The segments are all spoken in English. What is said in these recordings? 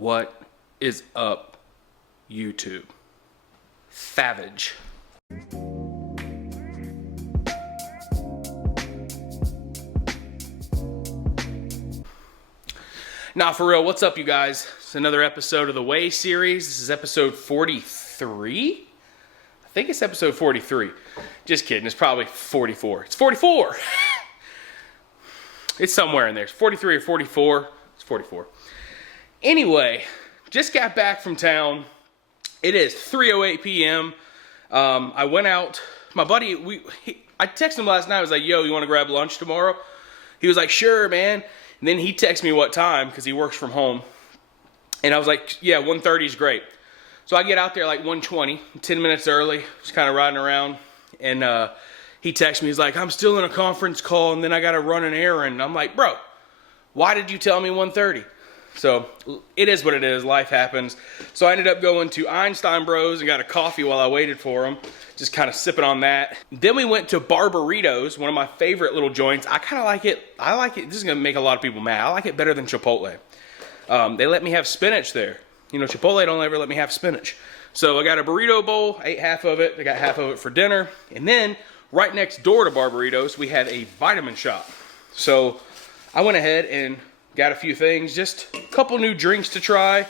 What is up, YouTube? Favage. Nah, for real, what's up, you guys? It's another episode of the Way series. This is episode 43? I think it's episode 43. Just kidding, it's probably 44. It's 44! It's somewhere in there. It's 43 or 44. It's 44. Anyway, just got back from town. It is 3:08 p.m. I went out. My buddy, I texted him last night. I was like, yo, you want to grab lunch tomorrow? He was like, sure, man. And then he texted me what time, because he works from home. And I was like, yeah, 1:30 is great. So I get out there like 1:20, 10 minutes early, just kind of riding around. And he texted me, he's like, I'm still in a conference call, and then I got to run an errand. I'm like, bro, why did you tell me 1:30? So it is what it is. Life happens. So I ended up going to Einstein Bros and got a coffee while I waited for him. Just kind of sipping on that. Then we went to Barbaritos, one of my favorite little joints. I kind of like it. I like it. This is going to make a lot of people mad. I like it better than Chipotle. They let me have spinach there. You know, Chipotle don't ever let me have spinach. So I got a burrito bowl, ate half of it. I got half of it for dinner. And then right next door to Barbaritos, we had a vitamin shop. So I went ahead and got a few things, just a couple new drinks to try,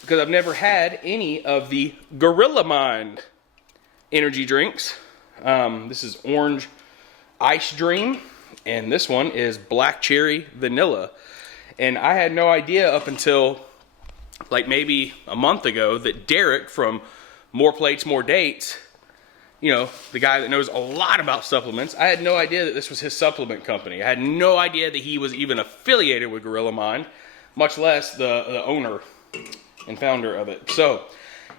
because I've never had any of the Gorilla Mind energy drinks. This is Orange Ice Dream, and this one is Black Cherry Vanilla. And I had no idea up until like maybe a month ago that Derek from More Plates, More Dates, you know, the guy that knows a lot about supplements, I had no idea that this was his supplement company. I had no idea that he was even affiliated with Gorilla Mind, much less the owner and founder of it. So,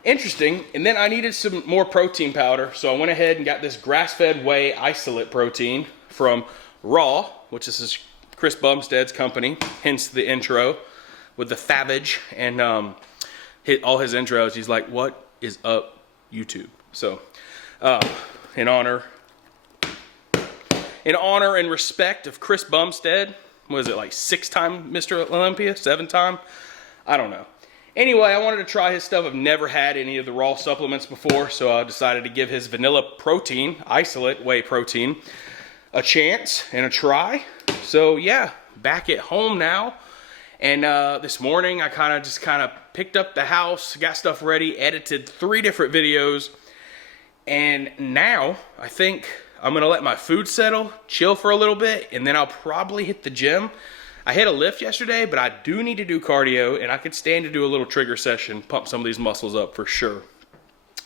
interesting. And then I needed some more protein powder, so I went ahead and got this grass-fed whey isolate protein from Raw, which is Chris Bumstead's company, hence the intro with the Favage. And all his intros, he's like, what is up, YouTube? So, in honor and respect of Chris Bumstead, was it like 6-time Mr. Olympia, 7-time? I don't know. Anyway, I wanted to try his stuff. I've never had any of the Raw supplements before, so I decided to give his vanilla protein, isolate whey protein, a chance and a try. So yeah, back at home now. And this morning I kind of picked up the house, got stuff ready, edited 3 different videos. And now I think I'm going to let my food settle, chill for a little bit, and then I'll probably hit the gym. I hit a lift yesterday, but I do need to do cardio, and I could stand to do a little trigger session, pump some of these muscles up for sure.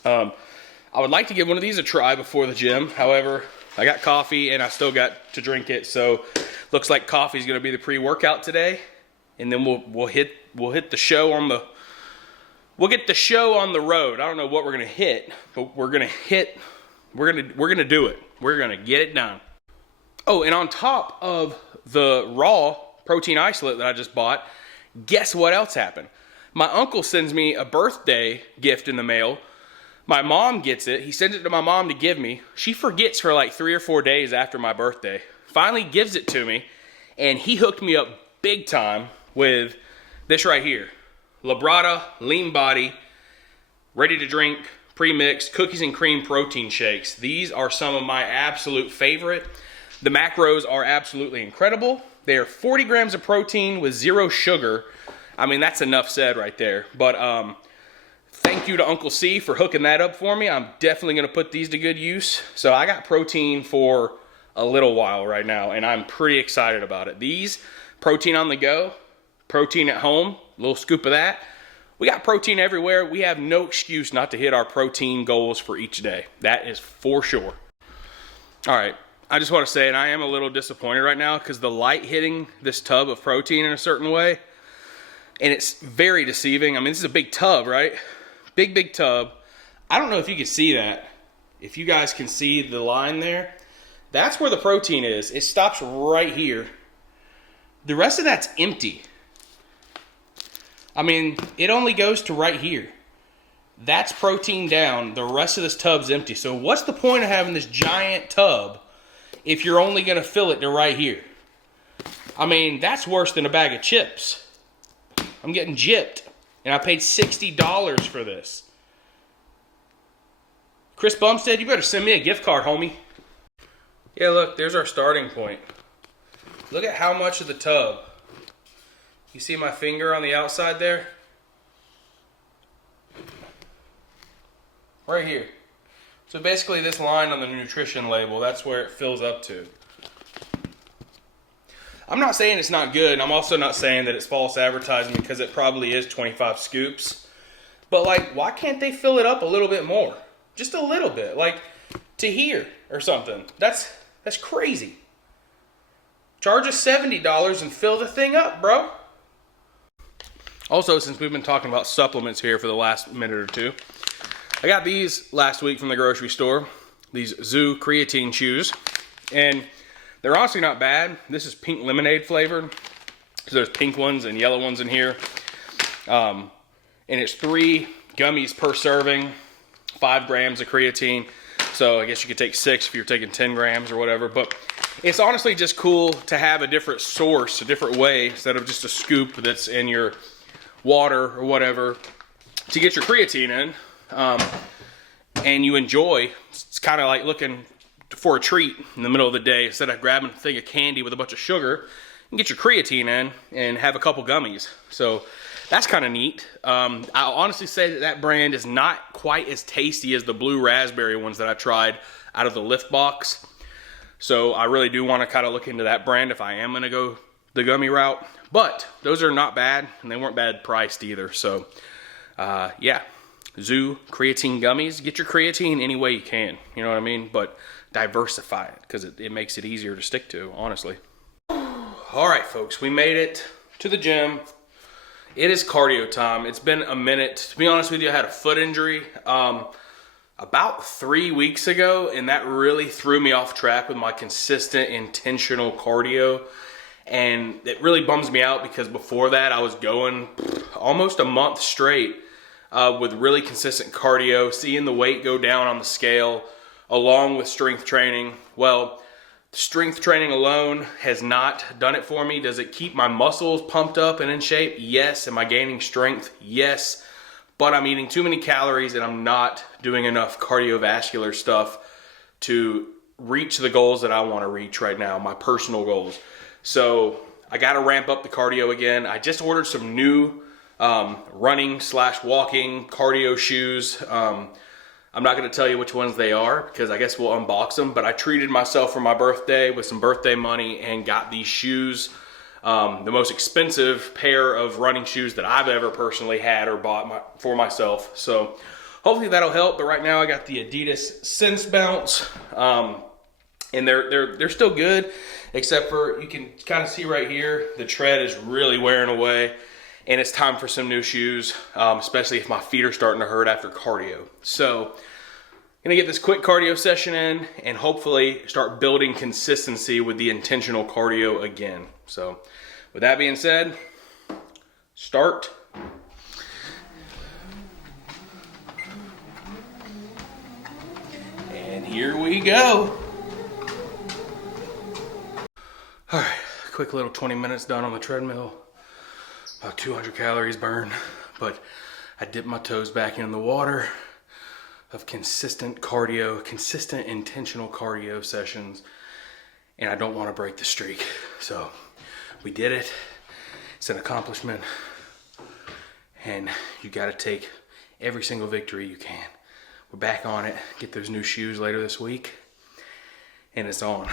I would like to give one of these a try before the gym. However, I got coffee and I still got to drink it, so looks like coffee is going to be the pre-workout today, and then we'll hit the show on the We'll get the show on the road. I don't know what we're gonna hit, but we're gonna do it. We're gonna get it done. Oh, and on top of the Raw protein isolate that I just bought, guess what else happened? My uncle sends me a birthday gift in the mail. My mom gets it. He sends it to my mom to give me. She forgets for like 3 or 4 days after my birthday. Finally gives it to me, and he hooked me up big time with this right here. Labrada Lean Body, ready to drink, pre-mixed, cookies and cream protein shakes. These are some of my absolute favorite. The macros are absolutely incredible. They are 40 grams of protein with 0 sugar. I mean, that's enough said right there. But thank you to Uncle C for hooking that up for me. I'm definitely going to put these to good use. So I got protein for a little while right now, and I'm pretty excited about it. These, protein on the go, protein at home, a little scoop of that. We got protein everywhere. We have no excuse not to hit our protein goals for each day. That is for sure. All right, I just want to say, and I am a little disappointed right now because the light hitting this tub of protein in a certain way, and it's very deceiving. I mean, this is a big tub, right? Big tub. I don't know if you can see that. If you guys can see the line there, that's where the protein is. It stops right here. The rest of that's empty. I mean, it only goes to right here. That's protein down. The rest of this tub's empty. So what's the point of having this giant tub if you're only going to fill it to right here? I mean, that's worse than a bag of chips. I'm getting gypped. And I paid $60 for this. Chris Bumstead, you better send me a gift card, homie. Yeah, look, there's our starting point. Look at how much of the tub. You see my finger on the outside there? Right here. So basically this line on the nutrition label, that's where it fills up to. I'm not saying it's not good, and I'm also not saying that it's false advertising because it probably is 25 scoops. But like, why can't they fill it up a little bit more? Just a little bit, like to here or something. That's crazy. Charge us $70 and fill the thing up, bro. Also, since we've been talking about supplements here for the last minute or two, I got these last week from the grocery store. These Zoo creatine chews. And they're honestly not bad. This is pink lemonade flavored. So there's pink ones and yellow ones in here. And it's 3 gummies per serving, 5 grams of creatine. So I guess you could take 6 if you're taking 10 grams or whatever. But it's honestly just cool to have a different source, a different way, instead of just a scoop that's in your water or whatever, to get your creatine in. And you enjoy. It's kind of like looking for a treat in the middle of the day. Instead of grabbing a thing of candy with a bunch of sugar, you can get your creatine in and have a couple gummies. So that's kind of neat. I'll honestly say that that brand is not quite as tasty as the blue raspberry ones that I tried out of the Lift box. So I really do want to kind of look into that brand if I am going to go the gummy route. But those are not bad, and they weren't bad priced either. So yeah, Zoo creatine gummies. Get your creatine any way you can. You know what I mean? But diversify it because it makes it easier to stick to, honestly. All right, folks, we made it to the gym. It is cardio time. It's been a minute. To be honest with you, I had a foot injury about 3 weeks ago, and that really threw me off track with my consistent, intentional cardio. And it really bums me out because before that, I was going almost a month straight with really consistent cardio, seeing the weight go down on the scale, along with strength training. Well, strength training alone has not done it for me. Does it keep my muscles pumped up and in shape? Yes. Am I gaining strength? Yes. But I'm eating too many calories and I'm not doing enough cardiovascular stuff to reach the goals that I want to reach right now, my personal goals. So I got to ramp up the cardio again. I just ordered some new running/walking cardio shoes. I'm not going to tell you which ones they are because I guess we'll unbox them, but I treated myself for my birthday with some birthday money and got these shoes. The most expensive pair of running shoes that I've ever personally had or bought for myself. So hopefully that'll help. But right now I got the Adidas Sense Bounce, and they're still good, except for you can kind of see right here the tread is really wearing away, and it's time for some new shoes, especially if my feet are starting to hurt after cardio. So I'm gonna get this quick cardio session in and hopefully start building consistency with the intentional cardio again. So with that being said, start. And here we go. All right, quick little 20 minutes done on the treadmill. About 200 calories burned, but I dipped my toes back in the water of consistent cardio, consistent intentional cardio sessions, and I don't want to break the streak. So we did it. It's an accomplishment, and you got to take every single victory you can. We're back on it. Get those new shoes later this week, and it's on.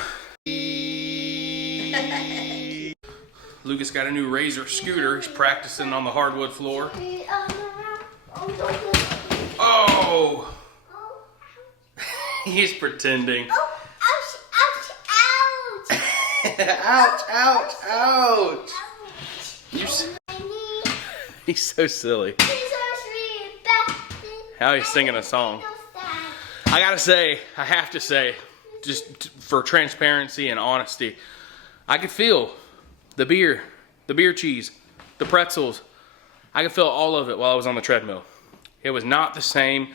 Lucas got a new Razor scooter. He's practicing on the hardwood floor. Oh! He's pretending. Ouch, ouch, ouch! He's so silly. How he's singing a song. I gotta say, I have to say, just for transparency and honesty, I could feel the beer cheese, the pretzels. I could feel all of it while I was on the treadmill. It was not the same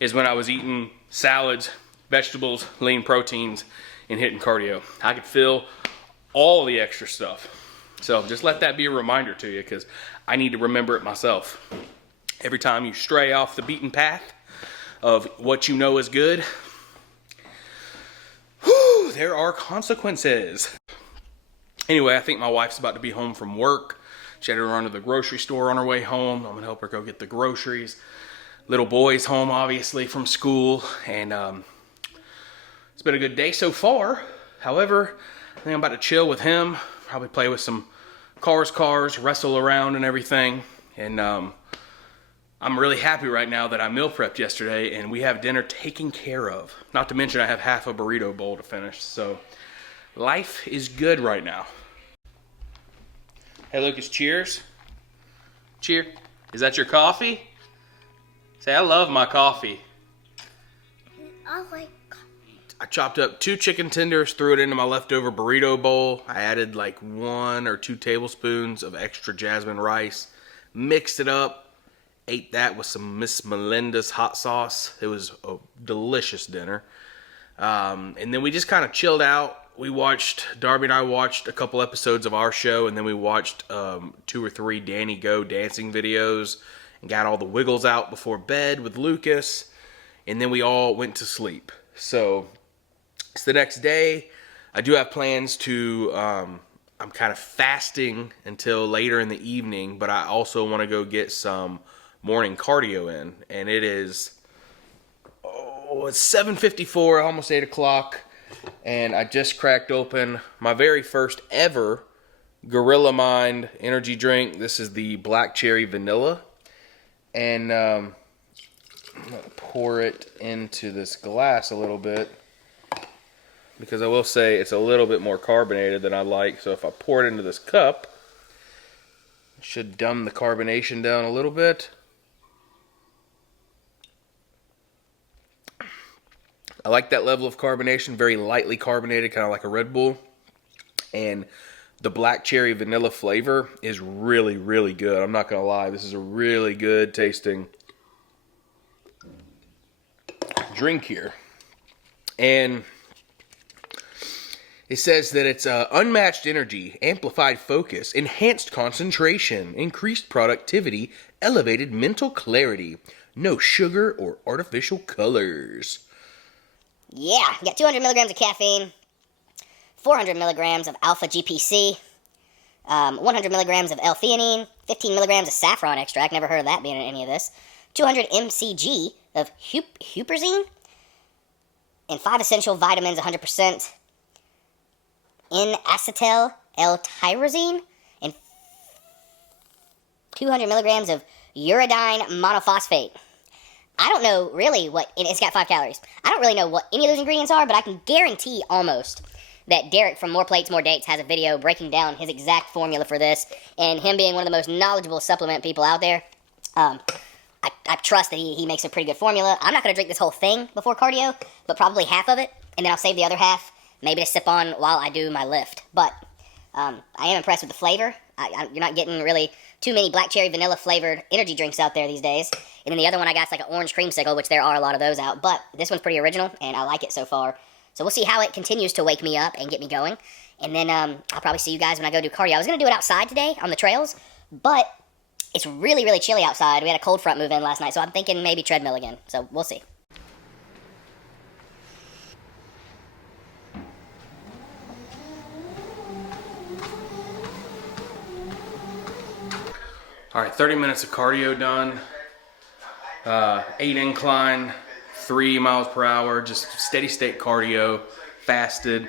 as when I was eating salads, vegetables, lean proteins, and hitting cardio. I could feel all the extra stuff. So just let that be a reminder to you because I need to remember it myself. Every time you stray off the beaten path of what you know is good, whew, there are consequences. Anyway, I think my wife's about to be home from work. She had to run to the grocery store on her way home. I'm gonna help her go get the groceries. Little boy's home, obviously, from school, and it's been a good day so far. However, I think I'm about to chill with him, probably play with some cars, wrestle around and everything. And I'm really happy right now that I meal prepped yesterday and we have dinner taken care of. Not to mention I have half a burrito bowl to finish. So life is good right now. Hey Lucas, cheers. Cheer. Is that your coffee? Say, I love my coffee. I like. I chopped up 2 chicken tenders, threw it into my leftover burrito bowl. I added like 1 or 2 tablespoons of extra jasmine rice, mixed it up, ate that with some Miss Melinda's hot sauce. It was a delicious dinner. And then we just kind of chilled out. Darby and I watched a couple episodes of our show, and then we watched 2 or 3 Danny Go dancing videos and got all the wiggles out before bed with Lucas. And then we all went to sleep. So it's the next day. I do have plans to, I'm kind of fasting until later in the evening, but I also want to go get some morning cardio in. And it is, it's 7:54, almost 8 o'clock. And I just cracked open my very first ever Gorilla Mind energy drink. This is the Black Cherry Vanilla. And I'm going to pour it into this glass a little bit, because I will say it's a little bit more carbonated than I like. So if I pour it into this cup, it should dumb the carbonation down a little bit. I like that level of carbonation, very lightly carbonated, kind of like a Red Bull. And the black cherry vanilla flavor is really, really good. I'm not going to lie. This is a really good tasting drink here. And it says that it's unmatched energy, amplified focus, enhanced concentration, increased productivity, elevated mental clarity, no sugar or artificial colors. Yeah, you got 200 milligrams of caffeine, 400 milligrams of alpha GPC, 100 milligrams of L-theanine, 15 milligrams of saffron extract, never heard of that being in any of this, 200 mcg of huperzine, and 5 essential vitamins, 100%, N-acetyl L-tyrosine, and 200 milligrams of uridine monophosphate. I don't know really what, it's got 5 calories. I don't really know what any of those ingredients are, but I can guarantee almost that Derek from More Plates, More Dates has a video breaking down his exact formula for this, and him being one of the most knowledgeable supplement people out there, I trust that he makes a pretty good formula. I'm not going to drink this whole thing before cardio, but probably half of it, and then I'll save the other half, maybe to sip on while I do my lift. But I am impressed with the flavor. You're not getting really too many black cherry vanilla flavored energy drinks out there these days. And then the other one I got is like an orange creamsicle, which there are a lot of those out. But this one's pretty original, and I like it so far. So we'll see how it continues to wake me up and get me going. And then I'll probably see you guys when I go do cardio. I was going to do it outside today on the trails, but it's really, really chilly outside. We had a cold front move in last night, so I'm thinking maybe treadmill again. So we'll see. All right, 30 minutes of cardio done. 8 incline, 3 miles per hour, just steady state cardio, fasted.